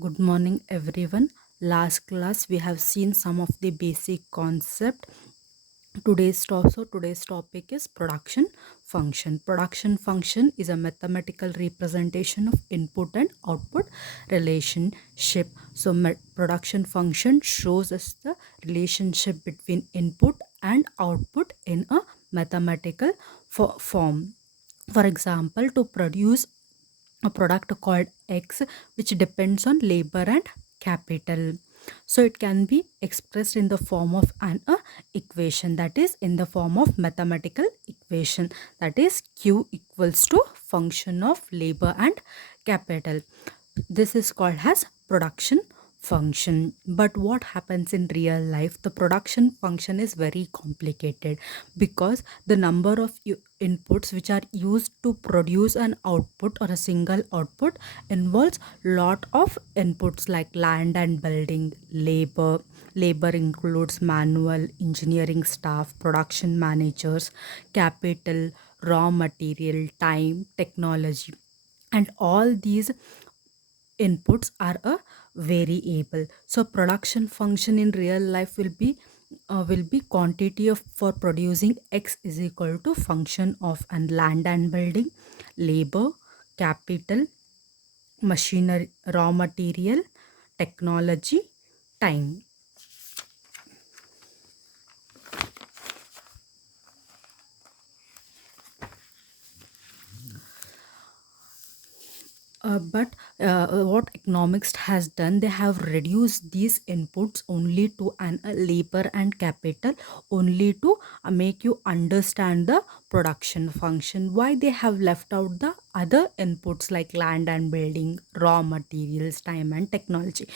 Good morning, everyone. Last class we have seen some of the basic concept. Today's topic is production function. Production function is a mathematical representation of input and output relationship. So production function shows us the relationship between input and output in a mathematical form. For example, to produce a product called X, which depends on labor and capital. So it can be expressed in the form of an equation, that is in the form of mathematical equation, that is Q equals to function of labor and capital. This is called as production function. But what happens in real life? The production function is very complicated because the number of inputs which are used to produce an output or a single output involves lot of inputs like land and building, labor includes manual, engineering staff, production managers, capital, raw material, time, technology, and all these inputs are a variable. So production function in real life will be quantity of for producing X is equal to function of and land and building, labor, capital, machinery, raw material, technology, time. But what economics has done, they have reduced these inputs only to an labor and capital, only to make you understand the production function. Why they have left out the other inputs like land and building, raw materials, time and technology?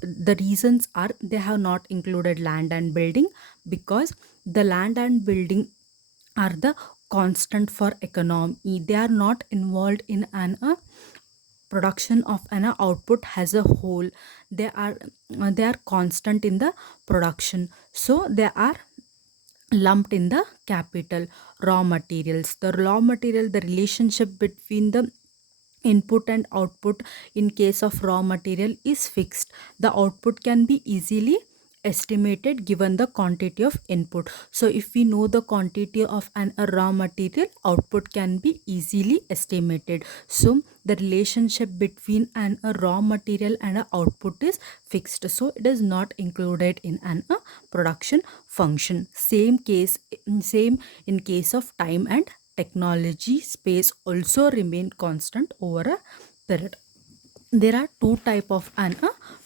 The reasons are they have not included land and building because the land and building are the constant for economy. They are not involved in an production of an output as a whole. They are constant in the production, so they are lumped in the capital. Raw materials, the raw material, the relationship between the input and output in case of raw material is fixed. The output can be easily estimated given the quantity of input. So if we know the quantity of a raw material, output can be easily estimated. So the relationship between a raw material and a output is fixed, so it is not included in a production function. Same in case of time and technology. Space also remain constant over a period. There are two type of an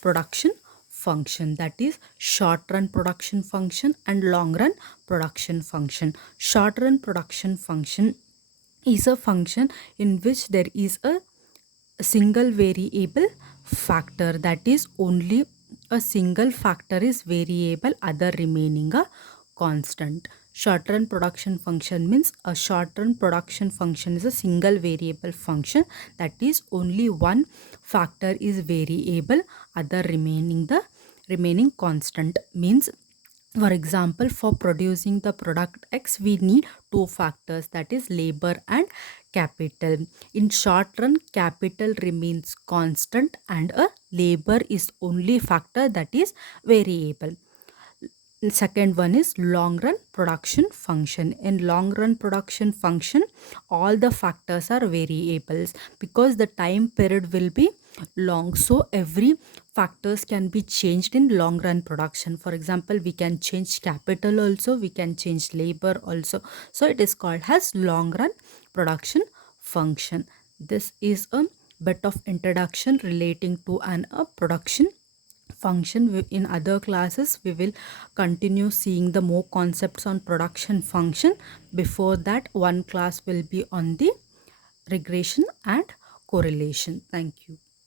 production function, that is short run production function and long run production function. Short run production function is a function in which there is a single variable factor, that is only a single factor is variable, other remaining a constant. Short run production function means a short run production function is a single variable function, that is only one factor is variable, other remaining constant. Means, for example, for producing the product X, we need two factors, that is labor and capital. In short run, capital remains constant and a labor is only factor that is variable. Second one is long run production function. In long run production function, all the factors are variables because the time period will be long, so every factors can be changed in long run production. For example, we can change capital also, we can change labor also, so it is called as long run production function. This is a bit of introduction relating to an production function. In other classes we will continue seeing the more concepts on production function. Before that, one class will be on the regression and correlation. Thank you.